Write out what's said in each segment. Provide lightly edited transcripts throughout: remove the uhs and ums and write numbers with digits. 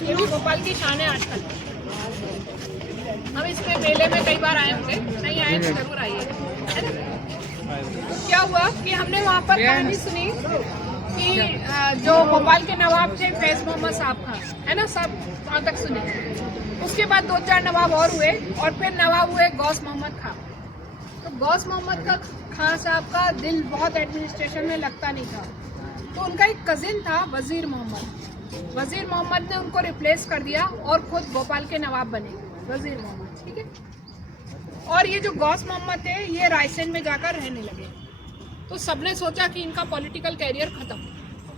ये भी भोपाल की शान है आजकल। हम इस पे मेले में कई बार आए होंगे, नहीं आए तो जरूर आइए, है ना। क्या हुआ कि हमने वहाँ पर कहानी सुनी कि जो भोपाल के नवाब थे फैज मोहम्मद साहब खां, है ना, सब वहाँ तक सुनी। उसके बाद 2-4 नवाब और हुए और फिर नवाब हुए गौस मोहम्मद खां। तो गौस मोहम्मद खां साहब का दिल बहुत एडमिनिस्ट्रेशन में लगता नहीं था, तो उनका एक कजिन था वजीर मोहम्मद। वजीर मोहम्मद ने उनको रिप्लेस कर दिया और खुद भोपाल के नवाब बने वजीर मोहम्मद, ठीक है। और ये जो गौस मोहम्मद थे ये रायसेन में जाकर रहने लगे। तो सबने सोचा कि इनका पॉलिटिकल कैरियर खत्म,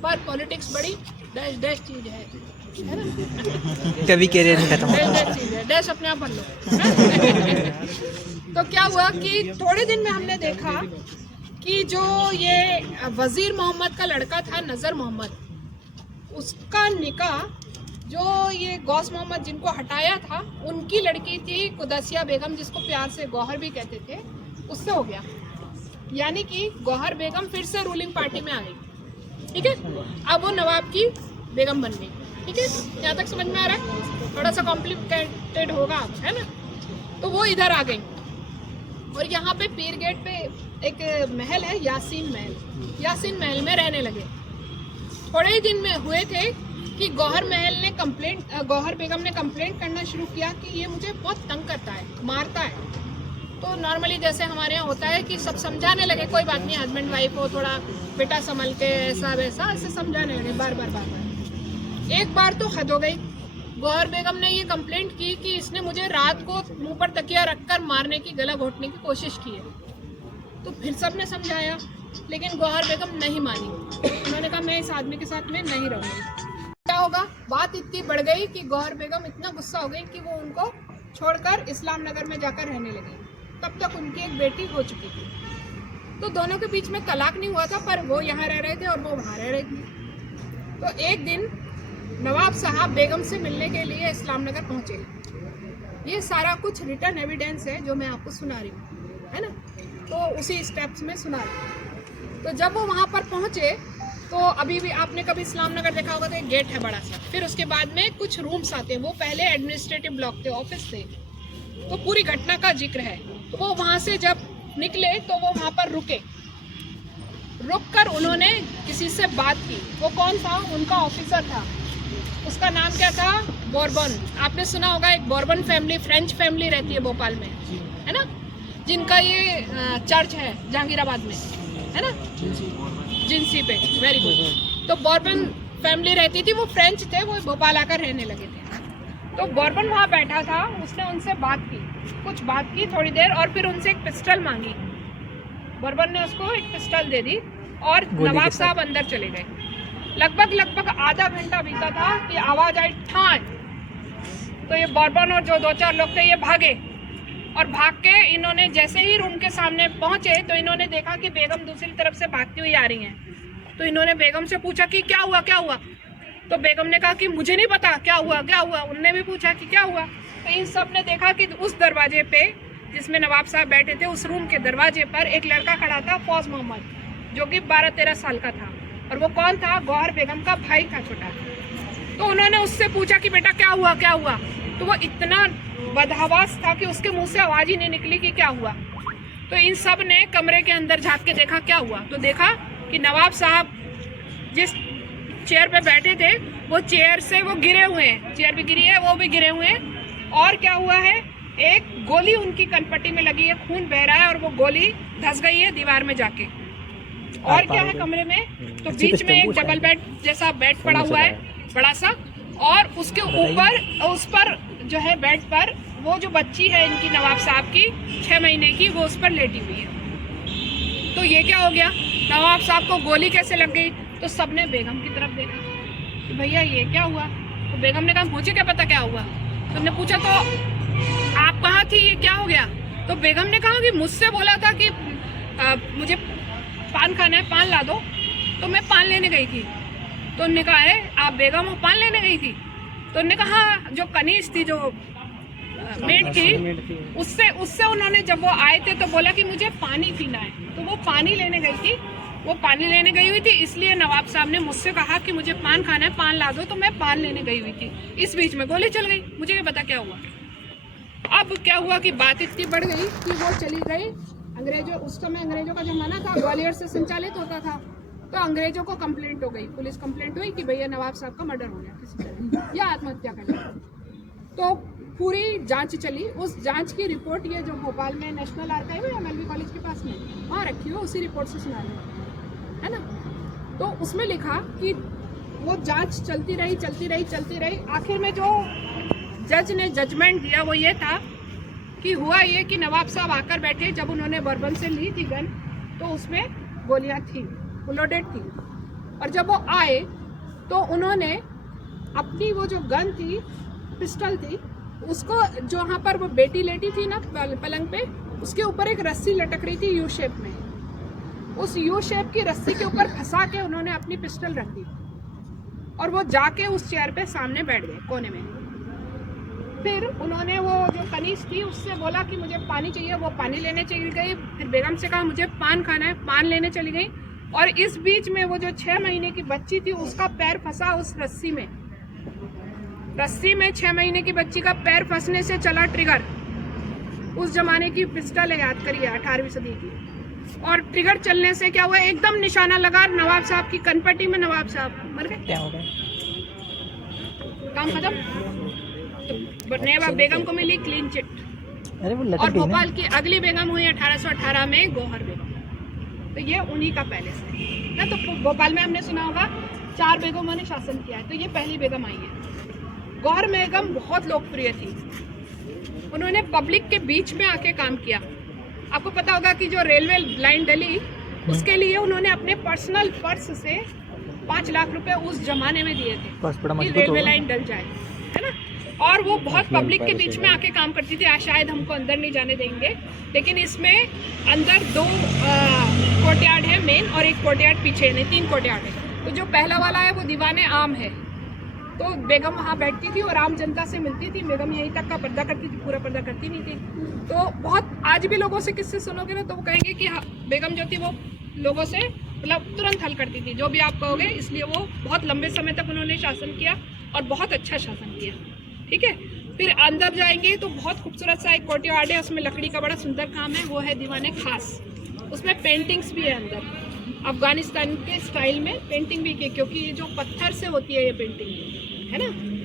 पर पॉलिटिक्स बड़ी डैश डैश चीज है ना, कभी कैरियर नहीं खत्म डैश डैश चीज है, डैश अपने आप भर लो। तो क्या हुआ कि थोड़े दिन में हमने देखा कि जो ये वजीर मोहम्मद का लड़का था नज़र मोहम्मद, उसका निकाह जो ये गौस मोहम्मद जिनको हटाया था उनकी लड़की थी कुदसिया बेगम, जिसको प्यार से गौहर भी कहते थे, उससे हो गया। यानी कि गौहर बेगम फिर से रूलिंग पार्टी में आ गई, ठीक है। अब वो नवाब की बेगम बन गई, ठीक है। यहाँ तक समझ में आ रहा है? थोड़ा सा कॉम्प्लिकेटेड होगा, है ना। तो वो इधर आ गई और यहाँ पे पीर गेट पे एक महल है यासीन महल, यासीन महल में रहने लगे। थोड़े ही दिन में हुए थे कि गौहर बेगम ने कंप्लेंट करना शुरू किया कि ये मुझे बहुत तंग करता है, मारता है। तो नॉर्मली जैसे हमारे यहाँ होता है कि सब समझाने लगे, कोई बात नहीं, हस्बैंड वाइफ हो, थोड़ा बेटा संभल के, ऐसा वैसा ऐसे समझाने लगे बार बार। एक बार तो हद हो गई, गौहर बेगम ने ये कंप्लेंट की कि इसने मुझे रात को मुंह पर तकिया रखकर मारने की, गला घोटने की कोशिश की है। तो फिर सबने समझाया, लेकिन गौहर बेगम नहीं मानी। उन्होंने कहा मैं इस आदमी के साथ में नहीं रहूंगी। क्या होगा, बात इतनी बढ़ गई कि गौहर बेगम इतना गुस्सा हो गई कि वो उनको छोड़कर इस्लाम नगर में जाकर रहने लगी। तब तक उनकी एक बेटी हो चुकी थी, तो दोनों के बीच में तलाक नहीं हुआ था, पर वो यहाँ रह रहे थे और वो वहाँ रह रही थी। तो एक दिन नवाब साहब बेगम से मिलने के लिए इस्लाम नगर पहुँचे। ये सारा कुछ रिटर्न एविडेंस है जो मैं आपको सुना रही हूँ, है ना। तो उसी स्टेप्स में सुना रही हूँ। तो जब वो वहाँ पर पहुँचे तो अभी भी आपने कभी इस्लाम नगर देखा होगा, तो एक गेट है बड़ा सा, फिर उसके बाद में कुछ रूम्स आते हैं, वो पहले एडमिनिस्ट्रेटिव ब्लॉक थे, ऑफिस थे। तो पूरी घटना का जिक्र है। तो वो वहाँ से जब निकले तो वो वहाँ पर रुके, रुककर उन्होंने किसी से बात की। वो कौन था? उनका ऑफिसर था, उसका नाम क्या था? बोर्बन। आपने सुना होगा, एक बोर्बन फैमिली, फ्रेंच फैमिली रहती है भोपाल में, है ना, जिनका ये चर्च है जहांगीराबाद में, है ना, जिंसी पे। Very good. तो बोर्बन फैमिली रहती थी, वो फ्रेंच थे, वो भोपाल आकर रहने लगे थे। तो बोर्बन वहाँ बैठा था, उसने उनसे बात की, कुछ बात की थोड़ी देर, और फिर उनसे एक पिस्टल मांगी। बोर्बन ने उसको एक पिस्टल दे दी और नवाब साहब अंदर चले गए। लगभग आधा घंटा बीता था कि आवाज आई ठां। तो ये बोर्बन और जो 2-4 लोग थे ये भागे, और भाग के इन्होंने जैसे ही रूम के सामने पहुंचे तो इन्होंने देखा कि बेगम दूसरी तरफ से भागती हुई आ रही हैं। तो इन्होंने बेगम से पूछा कि क्या हुआ क्या हुआ। तो बेगम ने कहा कि मुझे नहीं पता क्या हुआ क्या हुआ। उनने भी पूछा कि क्या हुआ। तो इन सब ने देखा कि उस दरवाजे पे जिसमें नवाब साहब बैठे थे, उस रूम के दरवाजे पर एक लड़का खड़ा था, फौज मोहम्मद, जो कि 12-13 साल का था। और वो कौन था? गौहर बेगम का भाई था, छोटा। तो उन्होंने उससे पूछा कि बेटा क्या हुआ क्या हुआ। तो वो इतना बदहवास था कि उसके मुंह से आवाज ही नहीं निकली कि क्या हुआ। तो इन सब ने कमरे के अंदर झांक के देखा क्या हुआ। तो देखा कि नवाब साहब जिस चेयर पे बैठे थे वो चेयर से वो गिरे हुए हैं, चेयर भी गिरी है, वो भी गिरे हुए हैं। और क्या हुआ है, एक गोली उनकी कनपट्टी में लगी है, खून बह रहा है, और वो गोली धंस गई है दीवार में जाके। और क्या है कमरे में, तो बीच में एक डबल बेड जैसा बेड पड़ा हुआ है बड़ा सा, और उसके ऊपर उस पर जो है बेड पर वो जो बच्ची है इनकी नवाब साहब की 6 महीने की, वो उस पर लेटी हुई है। तो ये क्या हो गया, नवाब साहब को गोली कैसे लग गई। तो सबने बेगम की तरफ देखा कि भैया ये क्या हुआ। तो बेगम ने कहा मुझे क्या पता क्या हुआ। तो उन्होंने पूछा तो आप कहाँ थी, ये क्या हो गया। तो बेगम ने कहा कि मुझसे बोला था कि मुझे पान खाना है, पान ला दो। तो मैं पान लेने गई थी। तो उन्होंने कहा है आप बेगम हो, पान लेने गई थी। तो उन्होंने कहा जो कनीज थी, जो मेड थी, उससे उन्होंने जब वो आए थे तो बोला कि मुझे पानी पीना है। तो वो पानी लेने गई थी वो पानी लेने गई हुई थी, इसलिए नवाब साहब ने मुझसे कहा कि मुझे पान खाना है, पान ला दो, तो मैं पान लेने गई हुई थी। इस बीच में गोली चल गई, मुझे क्या पता क्या हुआ। अब क्या हुआ कि बात इतनी बढ़ गई कि वो चली गई अंग्रेजों, उस समय अंग्रेजों का जमाना था, ग्वालियर से संचालित होता था, तो अंग्रेजों को कंप्लेंट हो गई, पुलिस कंप्लेंट हुई कि भैया नवाब साहब का मर्डर हो गया किसी तरह या आत्महत्या कर लिया। तो पूरी जांच चली, उस जांच की रिपोर्ट ये जो भोपाल में नेशनल आर्काइव है MLB कॉलेज के पास में वहाँ रखी हो, उसी रिपोर्ट से सुना है ना। तो उसमें लिखा कि वो जांच चलती रही, आखिर में जो जज ने जजमेंट दिया वो ये था कि हुआ ये कि नवाब साहब आकर बैठे, जब उन्होंने बर्बन से ली थी गन तो उसमें गोलियां थी, लोडेड थी, और जब वो आए तो उन्होंने अपनी वो जो गन थी, पिस्टल थी, उसको जो वहाँ पर वो बेटी लेटी थी ना पलंग पे, उसके ऊपर एक रस्सी लटक रही थी यू शेप में, उस यू शेप की रस्सी के ऊपर फंसा के उन्होंने अपनी पिस्टल रख दी और वो जाके उस चेयर पे सामने बैठ गए कोने में। फिर उन्होंने वो जो कनीज थी उससे बोला कि मुझे पानी चाहिए, वो पानी लेने चली गई। फिर बेगम से कहा मुझे पान खाना है, पान लेने चली गई। और इस बीच में वो जो 6 महीने की बच्ची थी उसका पैर फंसा उस रस्सी में 6 महीने की बच्ची का पैर फंसने से चला ट्रिगर। उस जमाने की पिस्टल है, याद करिए, 18वीं सदी की। और ट्रिगर चलने से क्या हुआ, एकदम निशाना लगा नवाब साहब की कनपट्टी में, नवाब साहब मर गए, काम खत्म। तो बेगम को मिली क्लीन चिट। और भोपाल की अगली बेगम हुई 1818 में गौहर बेगम। तो ये उन्हीं का पैलेस है ना। तो भोपाल में हमने सुना होगा 4 बेगमों ने शासन किया है, तो ये पहली बेगम आई है। गौहर बेगम बहुत लोकप्रिय थी, उन्होंने पब्लिक के बीच में आके काम किया। आपको पता होगा कि जो रेलवे लाइन डली उसके लिए उन्होंने अपने पर्सनल पर्स से 5 लाख रुपए उस जमाने में दिए थे कि रेलवे लाइन डल जाए, है ना। और वो बहुत पब्लिक के बीच में आके काम करती थी। आज शायद हमको अंदर नहीं जाने देंगे, लेकिन इसमें अंदर 2 कोर्टयार्ड है मेन और एक कोर्टयार्ड पीछे, नहीं 3 कोर्टयार्ड है। तो जो पहला वाला है वो दीवाने आम है, तो बेगम वहाँ बैठती थी और आम जनता से मिलती थी। बेगम यहीं तक का पर्दा करती थी, पूरा पर्दा करती नहीं थी। तो बहुत आज भी लोगों से किससे सुनोगे ना तो वो कहेंगे कि बेगम जो थी वो लोगों से मतलब तुरंत हल करती थी जो भी आप कहोगे। इसलिए वो बहुत लंबे समय तक उन्होंने शासन किया और बहुत अच्छा शासन किया, ठीक है। फिर अंदर जाएंगे तो बहुत खूबसूरत सा एक कोर्टयार्ड है, उसमें लकड़ी का बड़ा सुंदर काम है, वो है दीवाने खास। उसमें पेंटिंग्स भी है अंदर, अफगानिस्तान के स्टाइल में पेंटिंग भी की, क्योंकि ये जो पत्थर से होती है ये पेंटिंग, है ना,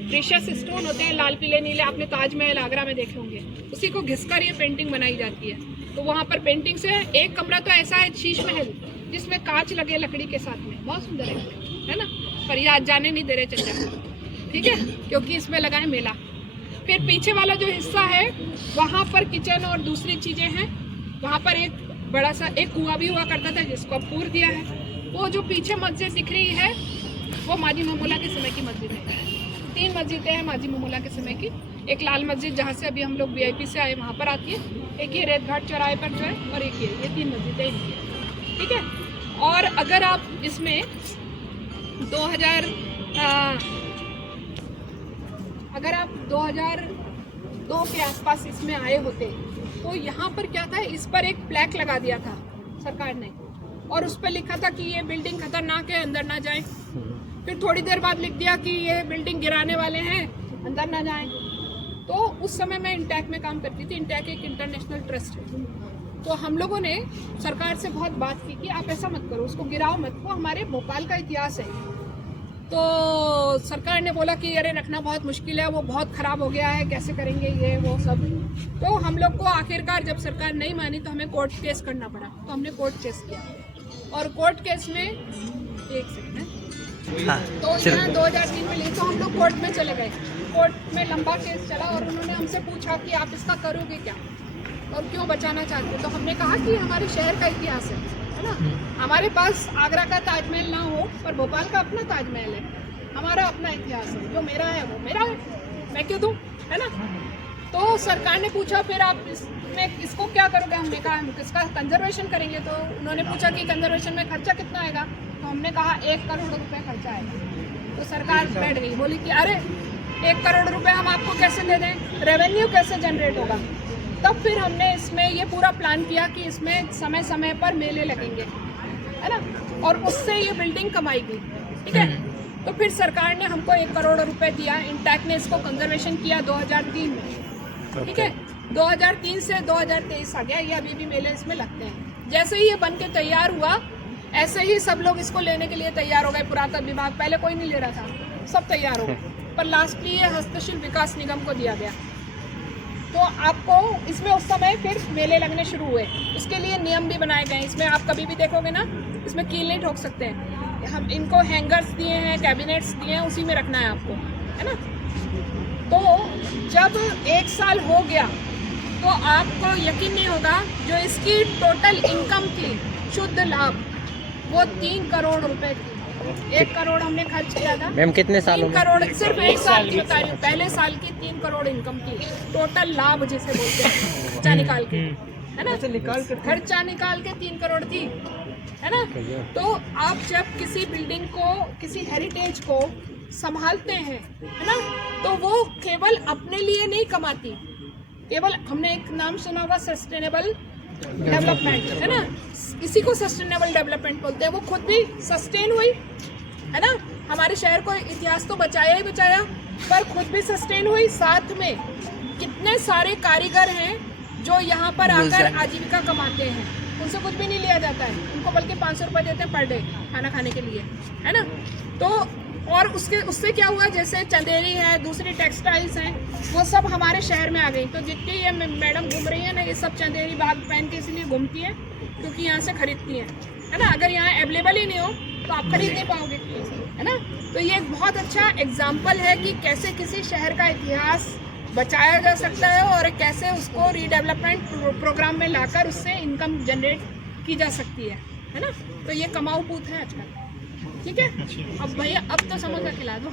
प्रेशियस स्टोन होते हैं लाल पीले नीले, आपने ताजमहल आगरा में देखे होंगे, उसी को घिसकर ये पेंटिंग बनाई जाती है। तो वहाँ पर पेंटिंग्स है। एक कमरा तो ऐसा है शीश महल जिसमें कांच लगे लकड़ी के साथ में, बहुत सुंदर है ना। पर ये आज जाने नहीं दे रहे चचा, ठीक है, क्योंकि इसमें लगा है मेला। फिर पीछे वाला जो हिस्सा है वहाँ पर किचन और दूसरी चीज़ें हैं। वहाँ पर एक बड़ा सा एक कुआं भी हुआ करता था जिसको अब पूर दिया है। वो जो पीछे मस्जिद दिख रही है वो माजी ममूला के समय की मस्जिद है। 3 मस्जिदें हैं माजी ममूला के समय की। एक लाल मस्जिद जहाँ से अभी हम लोग VIP से आए वहाँ पर आती है, एक ये रेत घाट चौराहे पर जो है, और एक ये 3 मस्जिदें इनकी, ठीक है। और अगर आप इसमें 2002 के आसपास इसमें आए होते तो यहाँ पर क्या था, इस पर एक प्लेक लगा दिया था सरकार ने और उस पर लिखा था कि ये बिल्डिंग खतरनाक है, अंदर ना जाएं। फिर थोड़ी देर बाद लिख दिया कि ये बिल्डिंग गिराने वाले हैं, अंदर ना जाएं। तो उस समय मैं इंटैक में काम करती थी। इंटैक एक इंटरनेशनल ट्रस्ट है। तो हम लोगों ने सरकार से बहुत बात की कि आप ऐसा मत करो, उसको गिराओ मत, वो हमारे भोपाल का इतिहास है। तो सरकार ने बोला कि अरे रखना बहुत मुश्किल है, वो बहुत ख़राब हो गया है, कैसे करेंगे ये वो सब। तो हम लोग को आखिरकार जब सरकार नहीं मानी तो हमें कोर्ट केस करना पड़ा। तो हमने कोर्ट केस किया और कोर्ट केस में एक सेकंड तो यहाँ 2003 में ली तो हम लोग कोर्ट में चले गए। कोर्ट में लंबा केस चला और उन्होंने हमसे पूछा कि आप इसका करोगे क्या और क्यों बचाना चाहते हो। तो हमने कहा कि हमारे शहर का इतिहास है ना, हमारे पास आगरा का ताजमहल ना हो पर भोपाल का अपना ताजमहल है, हमारा अपना इतिहास है, जो मेरा है वो मेरा है, मैं क्यों दूँ, है ना। तो सरकार ने पूछा फिर आप इसको क्या करोगे। हमने कहा हम इसका कंजर्वेशन करेंगे। तो उन्होंने पूछा कि कंजर्वेशन में खर्चा कितना आएगा। तो हमने कहा 1 करोड़ रुपए खर्चा आएगा। तो सरकार बैठ गई, बोली कि अरे 1 करोड़ रुपए हम आपको कैसे दे दें, रेवेन्यू कैसे जनरेट होगा। तब फिर हमने इसमें ये पूरा प्लान किया कि इसमें समय समय पर मेले लगेंगे, है ना, और उससे ये बिल्डिंग कमाई गई, ठीक है। तो फिर सरकार ने हमको 1 करोड़ रुपए दिया, इंटैक ने इसको कंजर्वेशन किया 2003 में, ठीक है। 2003 से 2023 आ गया, ये अभी भी मेले इसमें लगते हैं। जैसे ही ये बन के तैयार हुआ, ऐसे ही सब लोग इसको लेने के लिए तैयार हो गए। पुरातत्व विभाग पहले कोई नहीं ले रहा था, सब तैयार हो गए, पर लास्टली ये हस्तशिल्प विकास निगम को दिया गया। तो आपको इसमें उस समय फिर मेले लगने शुरू हुए, इसके लिए नियम भी बनाए गए। इसमें आप कभी भी देखोगे ना, इसमें कील नहीं ठोक सकते हैं। हम इनको हैंगर्स दिए हैं, कैबिनेट्स दिए हैं, उसी में रखना है आपको, है ना। तो जब 1 साल हो गया तो आपको यकीन नहीं होगा, जो इसकी टोटल इनकम थी, शुद्ध लाभ, वो 3 करोड़ रुपए थी। 1 करोड़ हमने खर्च किया था मैम, कितने सालों 3 करोड़ सिर्फ 1 साल की बता रही हूँ। पहले साल की 3 करोड़ इनकम थी, टोटल लाभ जिसे बोलते हैं, खर्चा निकाल के, है ना, खर्चा निकाल के 3 करोड़ थी, है ना। तो आप जब किसी बिल्डिंग को, किसी हेरिटेज को संभालते हैं, है ना, तो वो केवल अपने लिए नहीं कमाती, केवल हमने एक नाम सुना होगा सस्टेनेबल डेवलपमेंट, है ना, इसी को सस्टेनेबल डेवलपमेंट बोलते हैं। वो खुद भी सस्टेन हुई, है ना, हमारे शहर को इतिहास तो बचाया ही बचाया, पर खुद भी सस्टेन हुई। साथ में कितने सारे कारीगर हैं जो यहाँ पर आकर आजीविका कमाते हैं, उनसे कुछ भी नहीं लिया जाता है, उनको बल्कि 500 रुपये देते हैं पर डे खाना खाने के लिए, है ना। तो और उससे क्या हुआ, जैसे चंदेरी है, दूसरी टेक्सटाइल्स हैं, वो सब हमारे शहर में आ गई। तो जितनी ये मैडम घूम रही है ना, ये सब चंदेरी बाग पहन के इसलिए घूमती है क्योंकि यहाँ से खरीदती हैं, है ना। अगर यहाँ अवेलेबल ही नहीं हो तो आप खरीद नहीं पाओगे, है ना। तो ये एक बहुत अच्छा एग्जाम्पल है कि कैसे किसी शहर का इतिहास बचाया जा सकता है और कैसे उसको रीडेवलपमेंट प्रोग्राम में लाकर उससे इनकम जनरेट की जा सकती है ना। तो ये कमाऊ पूत है आजकल, ठीक है। अब भैया अब तो समोसा खिला दो।